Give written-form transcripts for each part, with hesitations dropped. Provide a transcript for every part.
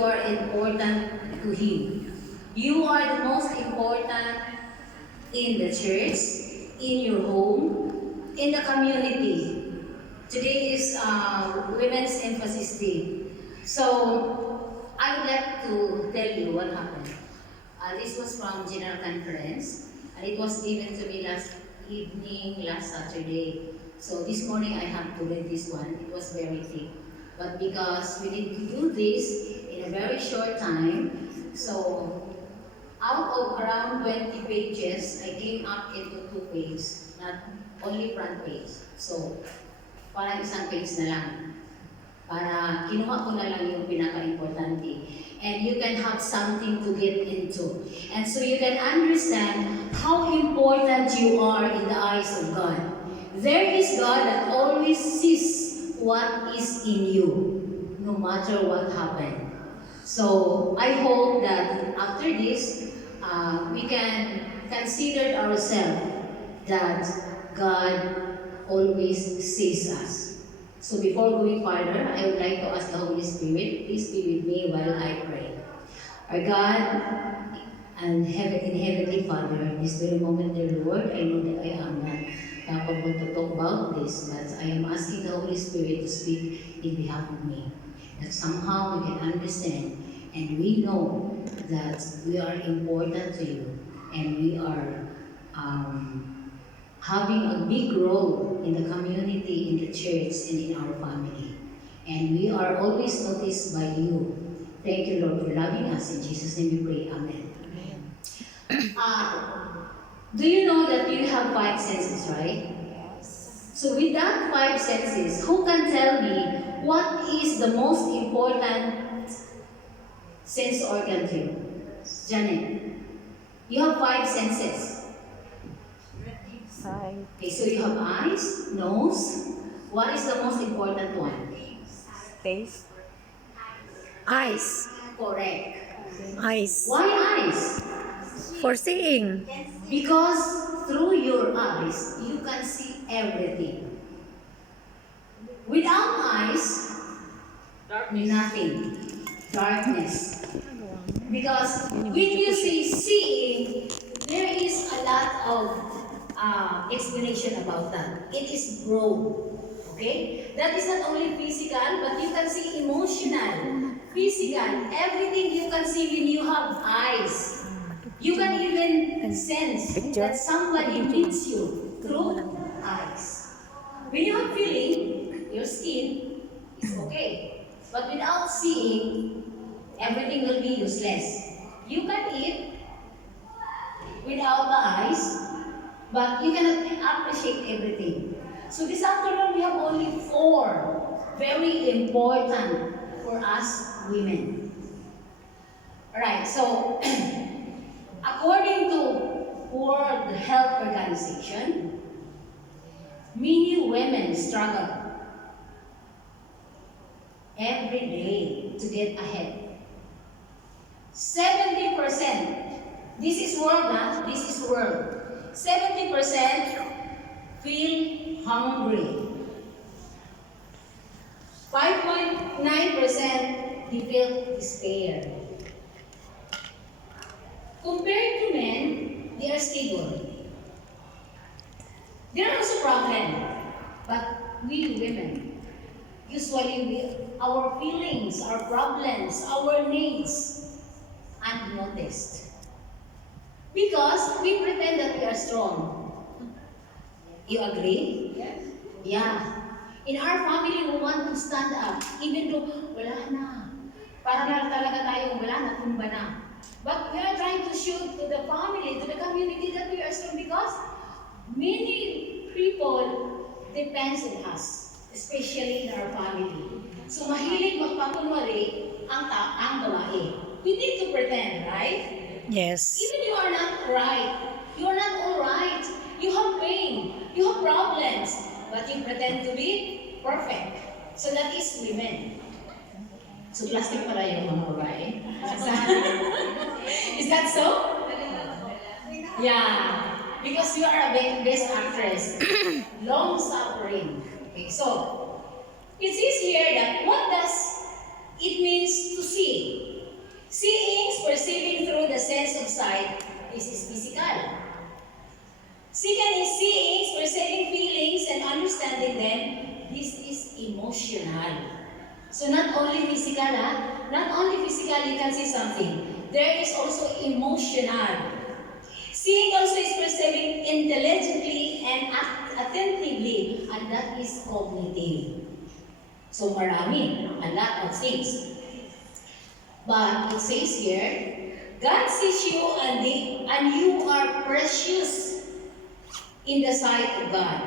you are important to Him. You are the most important in the church, in your home, in the community. Today is Women's Emphasis Day. So, I would like to tell you what happened. This was from General Conference, and it was given to me last evening, last Saturday. So this morning I have to read this one. It was very thick. But because we need to do this in a very short time, so out of around 20 pages, I came up into 2 pages, not only front page. So, parang isang page na lang. Para kinuha ko na lang yung pinaka-importante. And you can have something to get into. And so you can understand how important you are in the eyes of God. There is God that always sees what is in you, no matter what happened. So I hope that after this, we can consider ourselves that God always sees us. So before going further, I would like to ask the Holy Spirit, please be with me while I pray. Our God and Heavenly Father, this very moment, dear Lord, I know that I am not capable to talk about this, but I am asking the Holy Spirit to speak in behalf of me. That somehow we can understand and we know that we are important to you and we are having a big role in the community, in the church, and in our family. And we are always noticed by you. Thank you, Lord, for loving us. In Jesus' name we pray. Amen. Do you know that you have 5 senses, right? Yes. So with that 5 senses, who can tell me what is the most important sense organ to you? Janet, you have 5 senses. Okay, so you have eyes, nose. What is the most important one? Taste. Eyes. Correct. Eyes. Why eyes? For seeing. Because through your eyes, you can see everything. Without eyes, nothing. Darkness. Because when you say seeing, there is a lot of explanation about that. It is broad. Okay? That is not only physical, but you can see emotional, physical, everything you can see when you have eyes. You can even sense that somebody needs you through eyes. When you have feeling, your skin is okay. But without seeing, everything will be useless. You can eat without the eyes, but you cannot appreciate everything. So this afternoon, we have only 4 very important for us women. Alright, so according to World Health Organization, many women struggle every day to get ahead. 70%, this is world, this is world. 70% feel hungry. 5.9% they feel despair. Compared to men, they are stable. There are also problems, but we women, usually our feelings, our problems, our needs, unnoticed. Because we pretend that we are strong. You agree? Yes. Yeah. In our family, we want to stand up, even though wala na. Para na talaga tayo, wala na, tumba na. But we are trying to show to the family, to the community that we are strong because many people depends on us, especially in our family. So mahilig magpakunwari ang babae. We need to pretend, right? Yes. Even you are not right. You are not all right. You have pain. You have problems. But you pretend to be perfect. So that is women. So plastic pala yung mga babae. Is that so? Yeah. Because you are a best actress. Long suffering. Okay, so it says here that what does it means to see? Seeing, perceiving through the sense of sight, this is physical. Second is seeing, perceiving feelings and understanding them, this is emotional. So not only physical, not only physical you can see something. There is also emotional. Seeing also is perceiving intelligently and attentively, and that is cognitive. So marami, a lot of things. But it says here, God sees you and you are precious in the sight of God.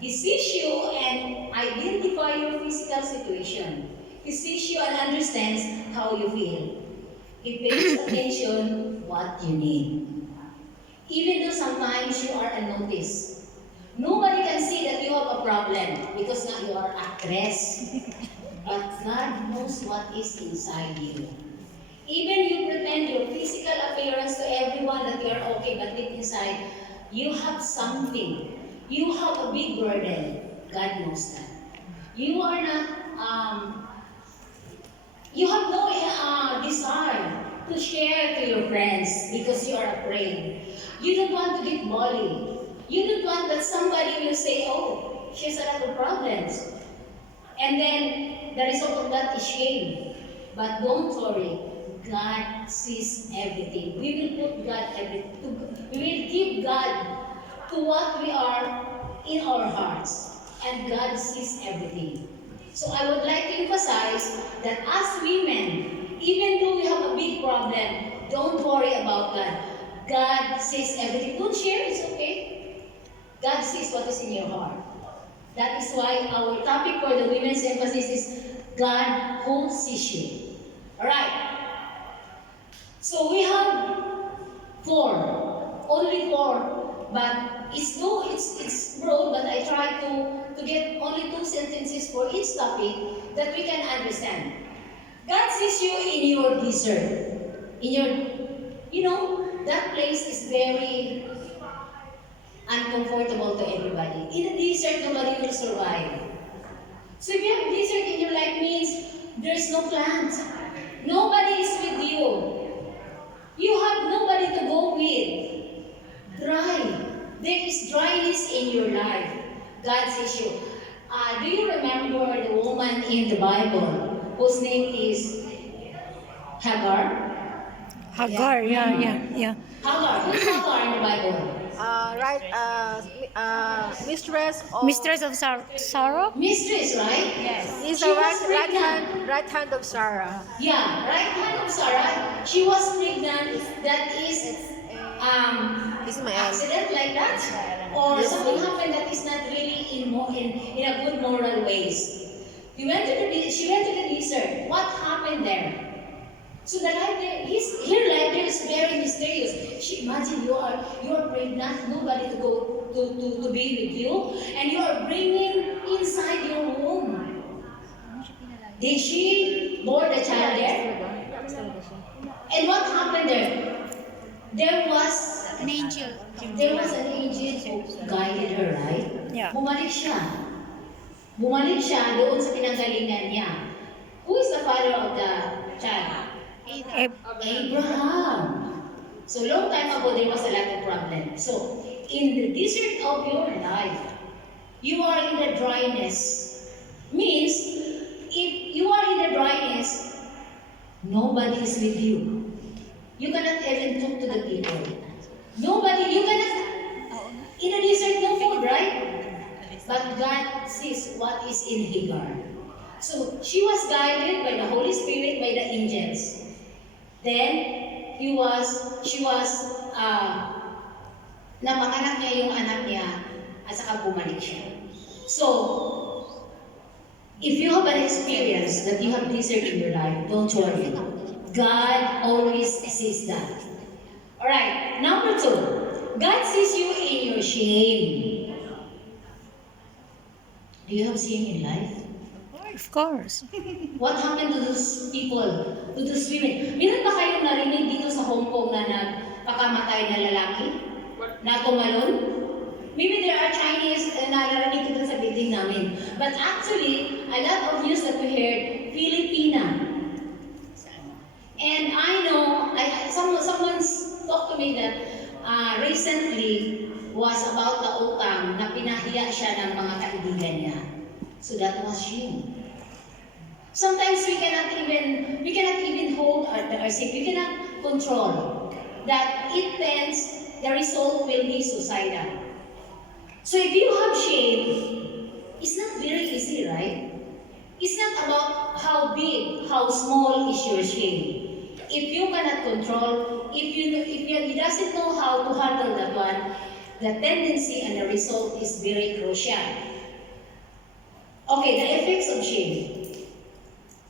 He sees you and identifies your physical situation. He sees you and understands how you feel. He pays attention what you need. Even though sometimes you are unnoticed. Nobody can see that you have a problem because now you are actress. But God knows what is inside you. Even you pretend your physical appearance to everyone that you are okay, but deep inside, you have something. You have a big burden. God knows that. You are not, you have no desire to share to your friends because you are afraid. You don't want to get bullied. You don't want that somebody will say, oh, she has a lot of problems. And then the result of that is shame. But don't worry, God sees everything. We will put God everything. We will give God to what we are in our hearts. And God sees everything. So I would like to emphasize that as women, even though we have a big problem, don't worry about God. God sees everything. Don't share, it's okay. God sees what is in your heart. That is why our topic for the women's emphasis is God who sees you. Alright. So we have only four, but it's broad, but I try to get only 2 sentences for each topic that we can understand. God sees you in your desert. That place is very uncomfortable to everybody. In a desert, nobody will survive. So if you have a desert in your life means there's no plant. Nobody is with you. You have nobody to go with. Dry. There is dryness in your life. God sees you. Do you remember the woman in the Bible whose name is Hagar? Hagar, yeah. Hagar. Who's Hagar in the Bible? Mistress of Mistress of Sarah? Mistress, right? yes, is She the was pregnant. right hand of Sarah. Yeah, right hand of Sarah. She was pregnant. That is Ismael. accident like that, or something happened that is not really in a good moral ways. She went to the desert. What happened there? So the life there, her life there is very mysterious. Imagine you are pregnant, nobody to go to be with you, and you are bringing inside your womb. Did she bore the child there? And what happened there? There was an angel who guided her, right? Yeah. Bumalik siya. Bumalik siya doon sa pinanggalingan niya. Who is the father of the child? Abraham. So long time ago, there was a lot of problem. So, in the desert of your life, you are in the dryness. Means, if you are in the dryness, nobody is with you. You cannot even talk to the people. You cannot, in the desert, no food, right? But God sees what is in Hagar. So, she was guided by the Holy Spirit, by the angels. Then, napanganak niya yung anak niya at saka bumalik siya. So, if you have an experience that you have desert in your life, don't worry. God always sees that. Alright, number 2. God sees you in your shame. Do you have shame in life? Of course. What happened to those people, to those women? Meron ba kayong narinig dito sa Hong Kong na nagpakamatay na lalaki? Na tumalon? Maybe there are Chinese na narinig dito sa building namin. But actually, a lot of news that we heard, Filipina. And was about the utang na pinahiya siya ng mga kaibigan niya. So that was shame. Sometimes we cannot even hold ourselves. We cannot control that it tends, the result will be suicidal. So if you have shame, it's not very easy, right? It's not about how big, how small is your shame. If you cannot control, if you doesn't know how to handle that one, the tendency and the result is very crucial. Okay, the effects of shame.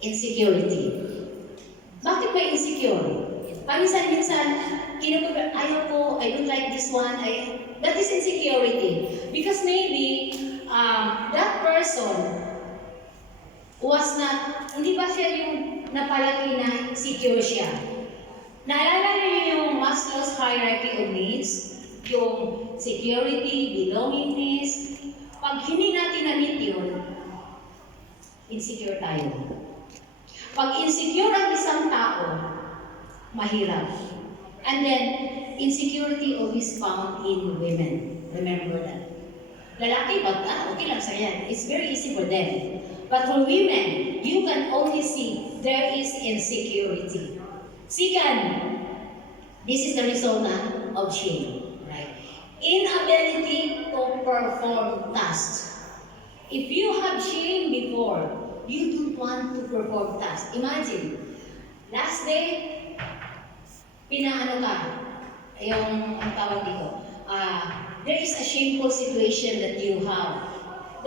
Insecurity. Bakit may insecure? Paminsan-minsan, ayaw ko, I don't like this one, that is insecurity. Because maybe, that person was not, hindi ba siya yung napalaki na secure siya? Naalala niyo yung Maslow's hierarchy of needs? Yung security, belongingness. Pag hindi natin na-meet yun, insecure tayo. Pag insecure ang isang tao, mahirap. And then, insecurity always found in women. Remember that. Lalaki, okay lang sa yan. It's very easy for them. But for women, you can only see there is insecurity. Second, this is the result of shame. Right? Inability to perform tasks. If you have shame before, you don't want to perform tasks. Imagine, last day, pinaano ka, ang tawag dito, there is a shameful situation that you have.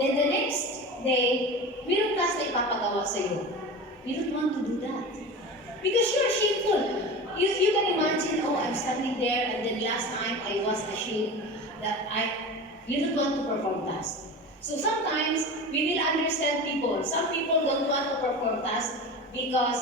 Then the next day, mayroong task na ipapagawa sa'yo. You don't want to do that. Because you're shameful. You can imagine, I'm standing there and then last time I was ashamed that you don't want to perform tasks. So sometimes, we will understand people. Some people don't want to perform tasks because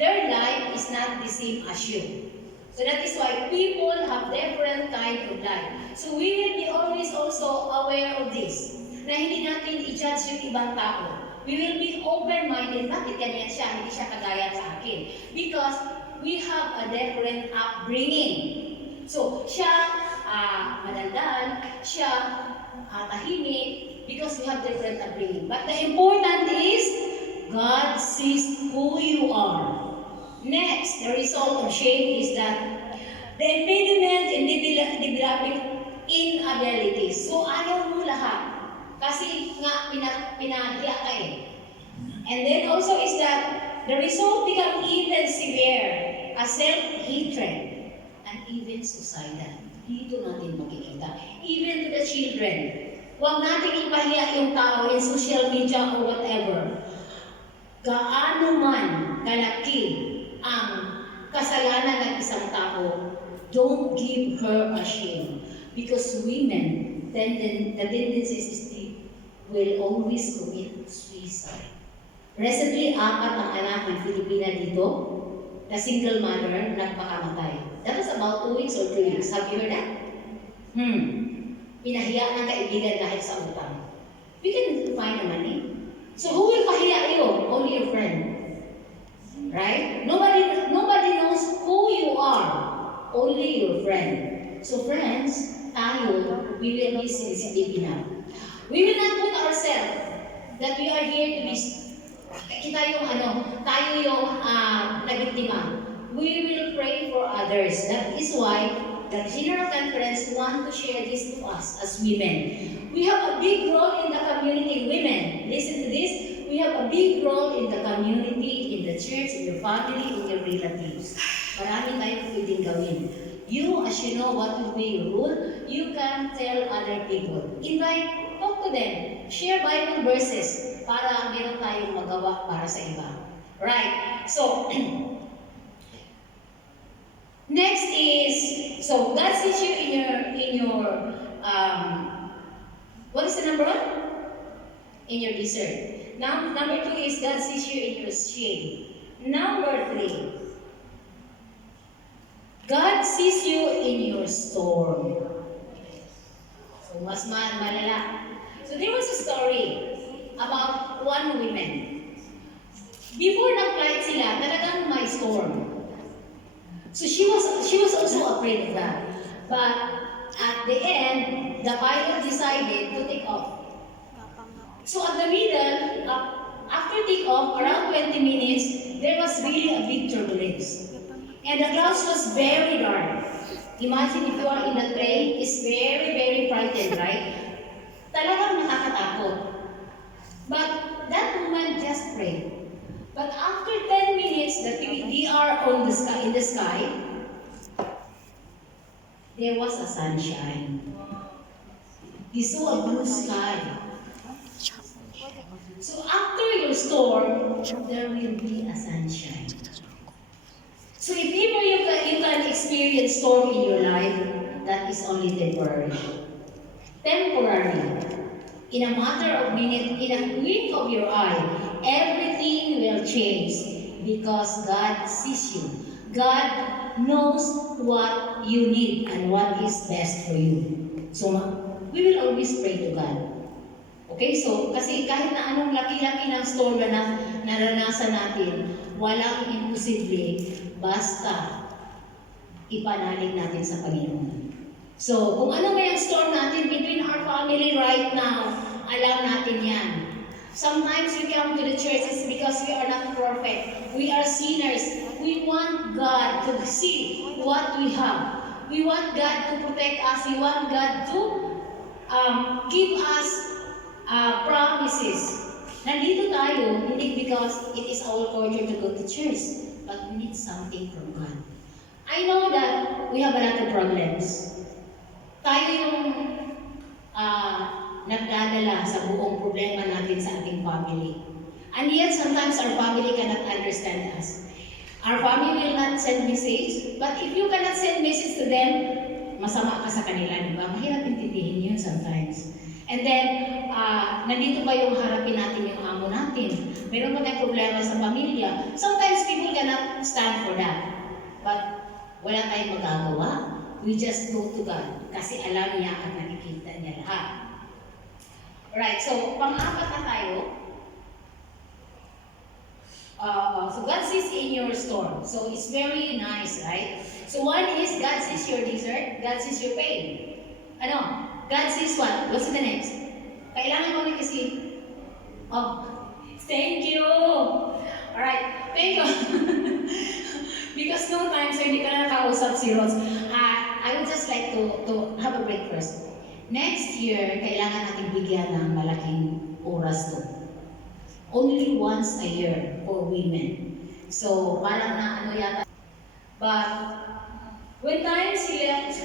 their life is not the same as you. So that is why people have different kind of life. So we will be always also aware of this. Na hindi natin i-judge yung ibang tao. We will be open-minded. Bakit ganyan siya? Hindi siya kagaya sa akin. Because we have a different upbringing. So, siya madaldal, siya tahimik, because we have different upbringing. But the important is, God sees who you are. Next, the result of shame is that the impediment in developing inabilities. So, ayaw mo lahat. Kasi nga, pinahiya ka eh. And then also is that the result become even severe, a self-hatred, and even suicidal. Dito natin makikita. Even to the children. Huwag natin ipahiya yung tao in social media or whatever. Gaano man kalaki ang kasalanan ng isang tao, don't give her a shame. Because women, the tendency is will always commit suicide. Recently, 4 ang anak ng Pilipina dito, na single mother, nagpakamatay. That was about 2 weeks or 3 weeks. Have you heard that? Pinahiya ng kaibigan dahil sa utang. We can find the money. So who will pahiya you? Only your friend. Right? Nobody knows who you are. Only your friend. So friends, tayo, we will be sensitive enough. We will not put ourselves that we are here to be, tayo yung nabiktima. We will pray for others. That is why the General Conference want to share this to us as women. We have a big role in the community. Women, listen to this. We have a big role in the community, in the church, in your family, in your relatives. Marami tayong pwedeng gawin. You, as you know what will be your role, you can tell other people. Invite, talk to them. Share Bible verses para meron tayong magawa para sa iba. Right? So, next is, so God sees you in your what is the number 1? In your desert. Now, number 2 is God sees you in your shame. Number 3, God sees you in your storm. So, mas malala. So, there was a story about one woman. Before nag-flight sila, talagang may storm. So, she was also afraid of that. But, at the end, the pilot decided to take off. So at the middle, after takeoff, around 20 minutes, there was really a big turbulence. And the clouds was very dark. Imagine if you are in a train, it's very, very frightened, right? Talagang nakakatakot. But that woman just prayed. But after 10 minutes that we are on the sky, in the sky, there was a sunshine. We saw a blue sky. So after your storm, there will be a sunshine. So if ever you can experience storm in your life, that is only temporary. Temporary. In a matter of minute, in a wink of your eye, everything will change because God sees you. God knows what you need and what is best for you. So we will always pray to God. Okay, so kasi kahit na anong laki-laki ng storm na naranasan natin, walang imposible basta ipanalig natin sa Panginoon. So, kung ano may ang storm natin between our family right now, alam natin yan. Sometimes we come to the churches because we are not perfect. We are sinners. We want God to see what we have. We want God to protect us. We want God to give us promises. Nandito tayo, hindi because it is our culture to go to church, but we need something from God. I know that we have a lot of problems. Tayo yung nagdadala sa buong problema natin sa ating family. And yet, sometimes our family cannot understand us. Our family will not send message, but if you cannot send message to them, masama ka sa kanila, di ba? Mahirap intindihin yun sometimes. And then, nandito pa yung harapin natin yung amo natin. Meron pa tayong problema sa pamilya. Sometimes people cannot stand for that. But wala tayong magagawa. We just go to God kasi alam niya at nakikita niya lahat. Alright, so pang-apat na tayo. So God sees in your storm. So it's very nice, right? So one is God sees your desert, God sees your pain. Ano? God sees what? What's the next? Kailangan mo rin kasi. Oh, thank you! Alright, thank you. Because no time, so hindi ka na nakausap si Ross. I would just like to have a break first. Next year, kailangan natin bigyan ng malaking oras to. Only once a year for women. So, parang na ano yata. But, when times he left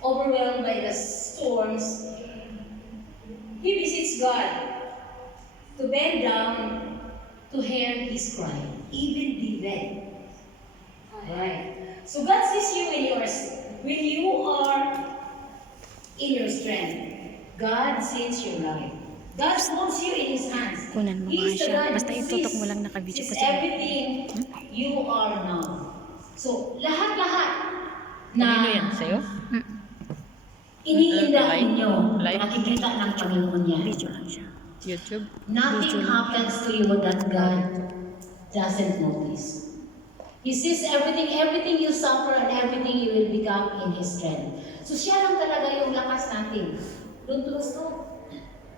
overwhelmed by the storms, he visits God to bend down to hear his cry, even be red. Alright. So God sees you when you are in your strength. God sees your life. God holds you in His hands. Kunan mo He is the siya. God Basta who itutok mo lang sees naka-video ko is sa everything you are now. So, lahat-lahat na Kanino yan? Sa'yo? iniinda Live? ninyo, Live? nakikita ng Panginoon yan. video lang siya. YouTube? Nothing happens to you that God doesn't notice. He sees everything you suffer and everything you will become in His strength. So siya lang talaga yung lakas natin. Don't lose hope.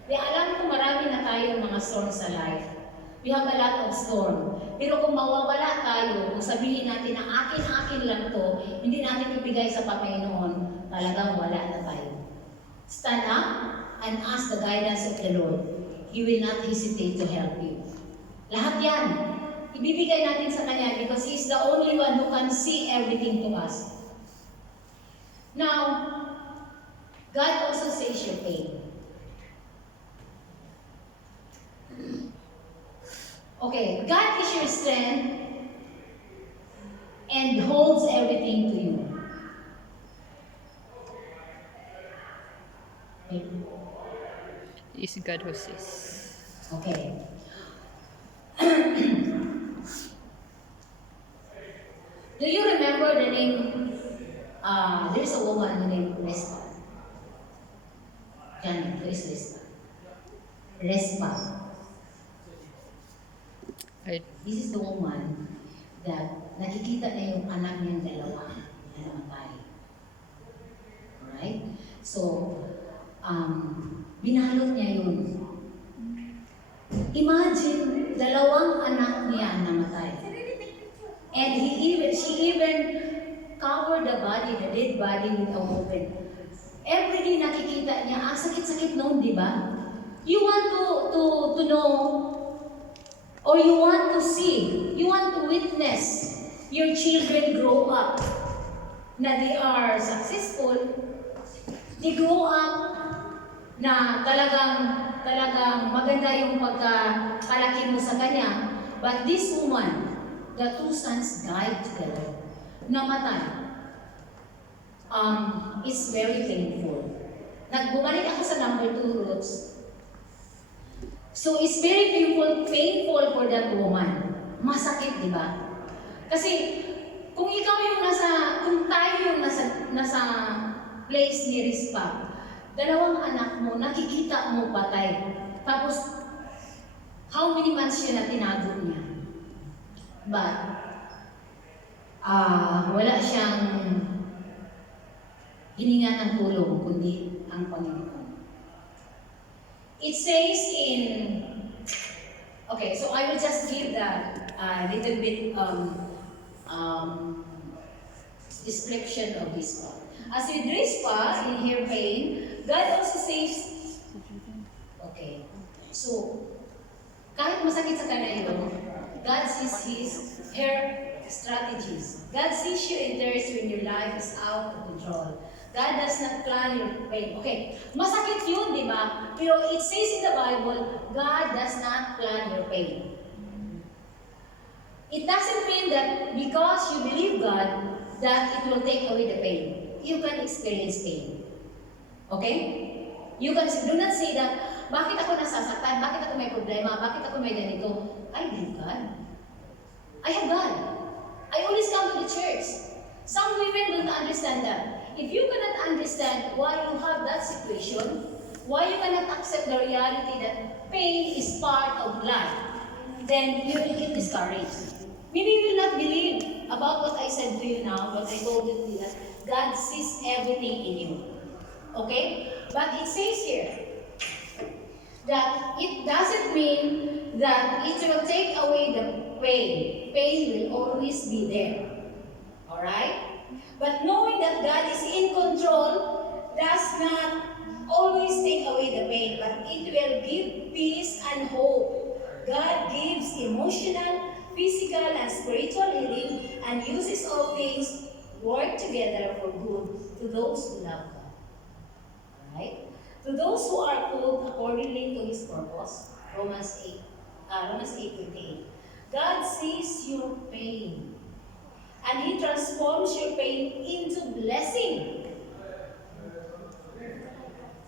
Kaya alam ko marami na tayong mga storms sa life. We have a lot of storm. Pero kung mawawala tayo, kung sabihin natin na akin lang to, hindi natin ibigay sa Panginoon, talagang wala na tayo. Stand up and ask the guidance of the Lord. He will not hesitate to help you. Lahat yan, ibibigay natin sa Kanya because He is the only one who can see everything to us. Now, God also sees your pain. Okay, God is your strength and holds everything to you. Okay. Is God who sees. Okay. Do you remember the name? There's a woman named Respa. Janet, who is Respa? Respa. Right. This is the woman that nakikita na yung anak niyang dalawa na namatay. Alright? So, binalot niya yun. Imagine, dalawang anak niya namatay. And she even covered the body, the dead body with a woven. Every day nakikita niya, sakit-sakit noon, di ba? You want to know, or you want to see, you want to witness your children grow up, na they are successful, they grow up na talagang maganda yung pagkalaki mo sa kanya. But this woman, the two sons died together, namatay. It's very painful. Nagbumalik ako sa number 2 roots. So it's very painful for that woman. Masakit, di ba? Kasi kung tayo yung nasa place ni Rispa, dalawang anak mo, nakikita mo patay. Tapos, how many months siya na tinago niya? But, wala siyang hininga ng tulong, kundi ang Panginoon. It says in, okay, so I will just give that little bit description of Rispa. As with Rispa, in her pain, God also says, okay, so, kahit masakit sa kanya yun, God sees her strategies. God sees your interest when your life is out of control. God does not plan your pain. Okay, masakit yun, di ba? Pero it says in the Bible, God does not plan your pain. It doesn't mean that because you believe God, that it will take away the pain. You can experience pain. Okay? You can do not say that, bakit ako nasasaktan? Bakit ako may problema? Bakit ako may ganito? I believe God. I have God. I always come to the church. Some women don't understand that. If you cannot understand why you have that situation, why you cannot accept the reality that pain is part of life, then you will get discouraged. Maybe you will not believe about what I said to you now, what I told you to you, that God sees everything in you. Okay? But it says here that it doesn't mean that it will take away the pain. Pain will always be there. Alright? But knowing that God is in control does not always take away the pain, but it will give peace and hope. God gives emotional, physical, and spiritual healing and uses all things work together for good to those who love God. Alright? To those who are called accordingly to His purpose, Romans 8:28. God sees your pain, and He transforms your pain into blessing.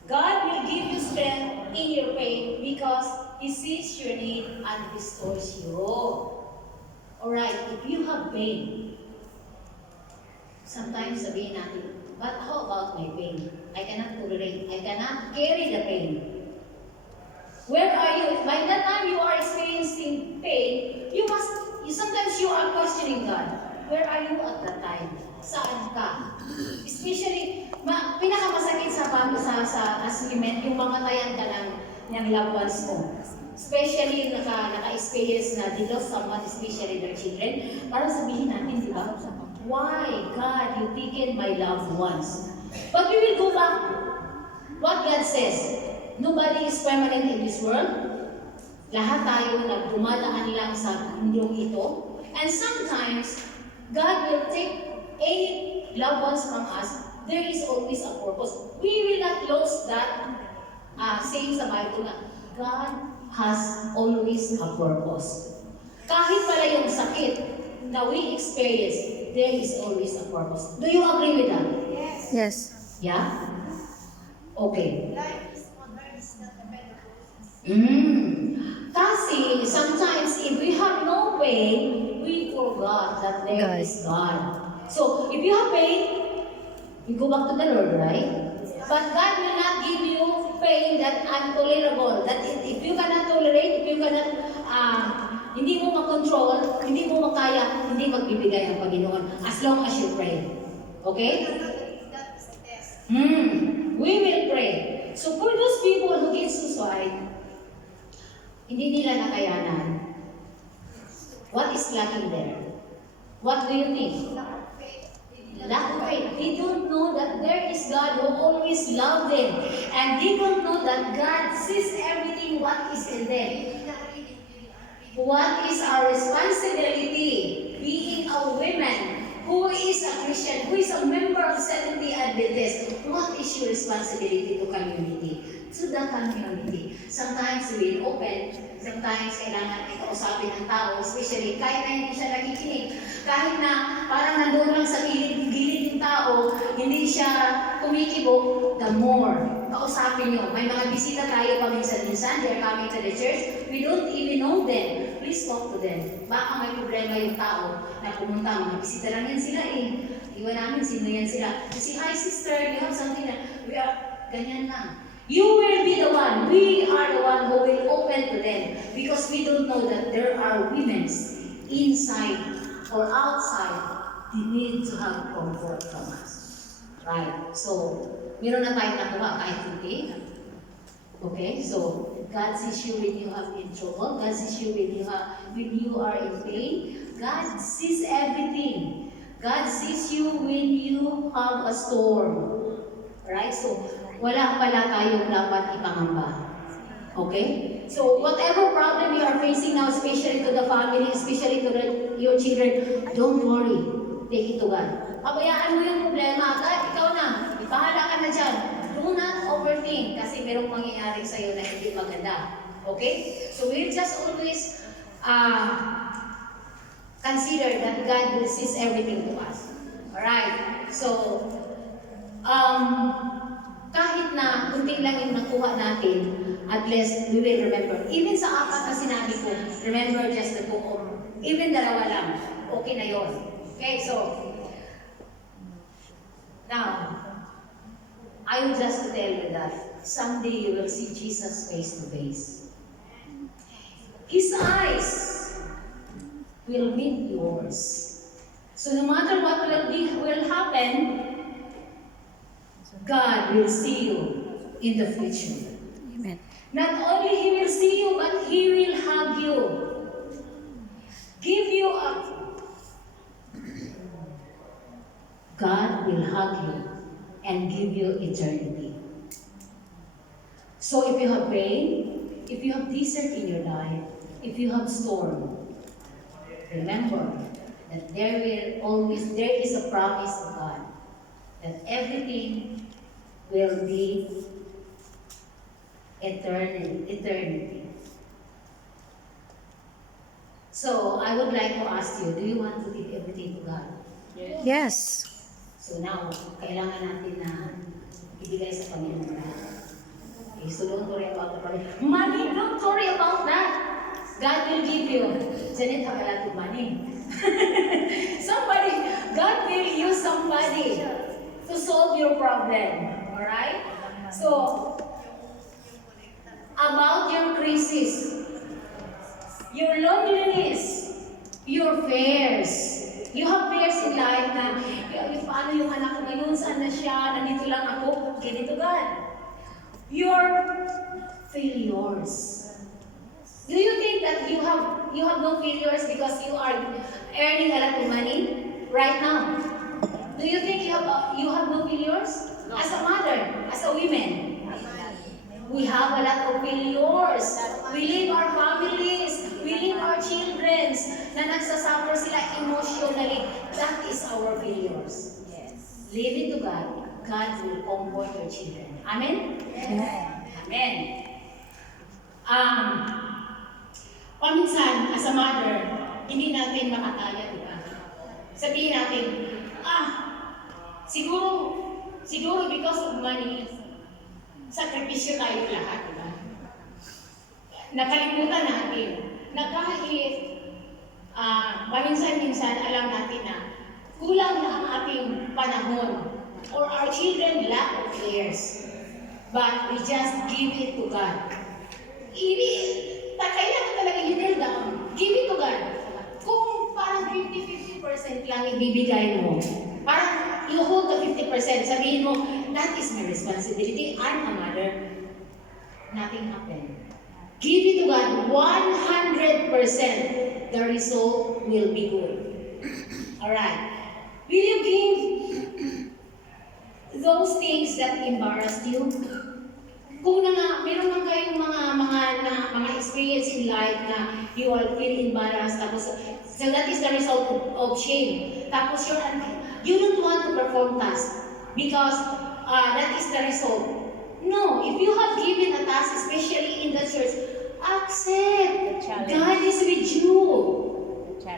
God will give you strength in your pain because He sees your need and restores you. Alright, if you have pain, sometimes sabihin natin, but how about my pain? I cannot tolerate, I cannot carry the pain. Where are you? By the time you are experiencing pain, sometimes you are questioning God. Where are you at that time? Saan ka? Especially, pinakamasakit sa aslimen, yung mamatayan ka ng loved ones mo. Especially yung naka-experience na they lost someone, especially their children. Parang sabihin natin, di ba? Why, God, you taken my loved ones? But we will go back. What God says, nobody is permanent in this world. Lahat tayo nagdumadaan lang sa mundong ito. And sometimes, God will take any loved ones from us. There is always a purpose. We will not lose that saying sa Bible na God has always a purpose. Kahit pala yung sakit na we experience, there is always a purpose. Do you agree with that? Yes. Yeah? Okay. Kasi sometimes if we have no pain, we forgot that there God. is God. So if you have pain, you go back to the Lord, right? But God will not give you pain that untolerable. That if you cannot tolerate, if you cannot, hindi mo makontrol, hindi mo makaya, hindi magbibigay ang Panginoon as long as you pray. Okay? we will pray. So for those people who get suicide, hindi nila nakayanan. What is lacking there? What do you think? Lack of faith. They don't know that there is God who always loved them. And they don't know that God sees everything what is in them. What is our responsibility being a woman who is a Christian, who is a member of Seventh-day Adventist? What is your responsibility to community? To the community. Sometimes we will open, sometimes kailangan ikausapin ng tao, especially kahit na hindi siya nakikinig, kahit na parang nandun lang sa gilid yung tao, hindi siya kumikibo, the more kausapin nyo. May mga bisita tayo paminsan-minsan, they are coming to the church, we don't even know them. Please talk to them. Baka may problema yung tao na pumunta, mga bisita lang yan sila eh. Iwan namin, sino yan sila. Kasi, hi sister, you have something na, we are, ganyan lang. You will be the one, we are the one who will open to them because we don't know that there are women inside or outside, they need to have comfort from us. Right? So, meron na tayong nakuha kahit hindi. Okay? So, God sees you when you are in trouble. God sees you when you are in pain. God sees everything. God sees you when you have a storm. Right? So, wala pala tayong dapat ipangamba. Okay? So, whatever problem you are facing now, especially to the family, especially to your children, don't worry. Take it to God. Pabayaan mo yung problema. God, ikaw na. Bahala ka na dyan. Do not overthink kasi merong mangyayari sa'yo na hindi maganda. Okay? So, we'll just always consider that God will sees everything to us. Alright? So, kahit na kunting lang yung nakuha natin, at least we will remember. Even sa apat na sinabi ko, remember just the book of, even dalawa lang, okay na yon. Okay, so, now, I would just tell you that someday you will see Jesus face to face. His eyes will meet yours. So no matter what will happen, God will see you in the future. Amen. Not only He will see you, but He will hug you. Give you a... God will hug you and give you eternity. So if you have pain, if you have desert in your life, if you have storm, remember that there is a promise of God that everything will be eternity. So, I would like to ask you, do you want to give everything to God? Yes. So now, kailangan natin na ibigay sa Panginoon lahat. Okay, so don't worry about the money. Money, don't worry about that. God will give you. Janet have a lot of money. God will use somebody to solve your problem. Alright? So, about your crisis, your loneliness, your fears. You have fears in life na, paano yung anak ko ngayon, saan na siya, nandito lang ako, give it to God. Your failures. Do you think that you have no failures because you are earning a lot of money right now? Do you think you have no failures? No. As a mother, as a woman, we have a lot of failures. We leave our families, we leave our children na nagsasuffer sila emotionally. That is our failures. Yes. Leave it to God. God will comfort your children. Amen? Amen. Paminsan, as a mother, hindi natin makakaya, di ba? Sabihin natin, siguro because of money, sakripisyo tayo lahat, di ba? Nakalimutan natin na kahit paminsan-minsan alam natin na kulang na ang ating panahon or our children lack of cares. But we just give it to God. Kailangan talaga i-nail down. Give it to God. Kung parang 50-50% lang ibibigay mo, parang you hold the 50%. Sabihin mo, that is my responsibility. I'm a mother. Nothing happened. Give it to God 100%. The result will be good. Alright. Will you give those things that embarrassed you? Kung meron man kayong mga experience in life na you will feel embarrassed, tapos, so that is the result of shame. Tapos you don't want to perform task because that is the result. No, if you have given a task, especially in the church, accept. God is with you.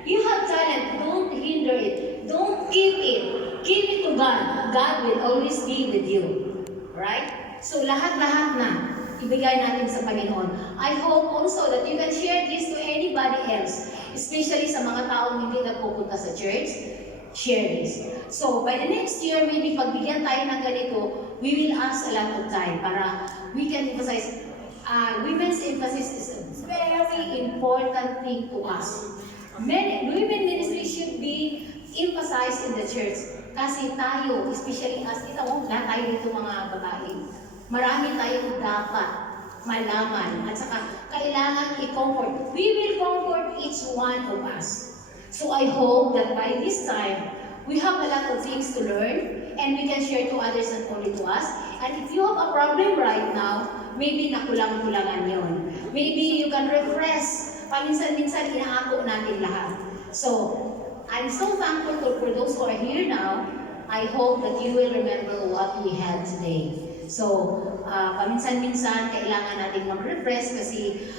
You have talent, don't hinder it. Don't keep it. Give it to God. God will always be with you. Right? So lahat-lahat na ibigay natin sa Panginoon. I hope also that you can share this to anybody else, especially sa mga taong hindi na pupunta sa church. Share this. So by the next year, maybe pagbigyan tayo ng ganito, we will ask a lot of time para we can emphasize. Women's emphasis is a very important thing to us. Women ministry should be emphasized in the church. Kasi tayo, especially as kita mo, lahat tayo dito mga babae. Marami tayong dapat malaman at saka kailangan i-comfort. We will comfort each one of us. So I hope that by this time, we have a lot of things to learn and we can share to others and only to us. And if you have a problem right now, maybe nakulang-kulangan yon. Maybe you can refresh. Paminsan-minsan, inaako natin lahat. So, I'm so thankful for those who are here now. I hope that you will remember what we had today. So, paminsan-minsan, kailangan natin mag-refresh kasi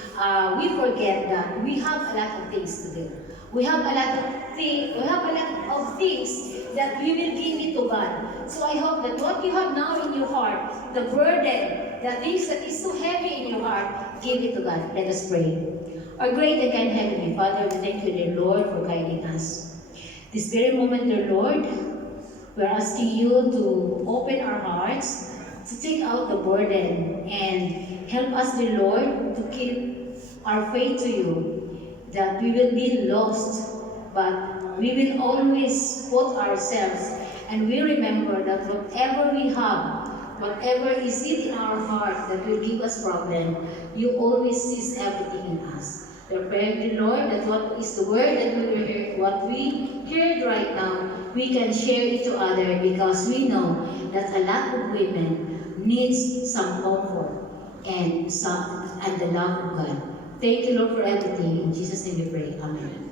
we forget that we have a lot of things to do. We have a lot of things that we will give it to God. So I hope that what you have now in your heart, the burden, the things that is so heavy in your heart, give it to God. Let us pray. Our great and kind Heavenly Father, we thank you, dear Lord, for guiding us. This very moment, dear Lord, we're asking you to open our hearts, to take out the burden, and help us, dear Lord, to keep our faith to you, that we will be lost, but we will always put ourselves, and we remember that whatever we have, whatever is in our heart that will give us problem, you always sees everything in us. We pray, dear Lord, that what is the word that we will hear, what we heard right now, we can share it to others because we know that a lot of women needs some comfort and the love of God. Thank you, Lord, for everything. In Jesus' name we pray. Amen.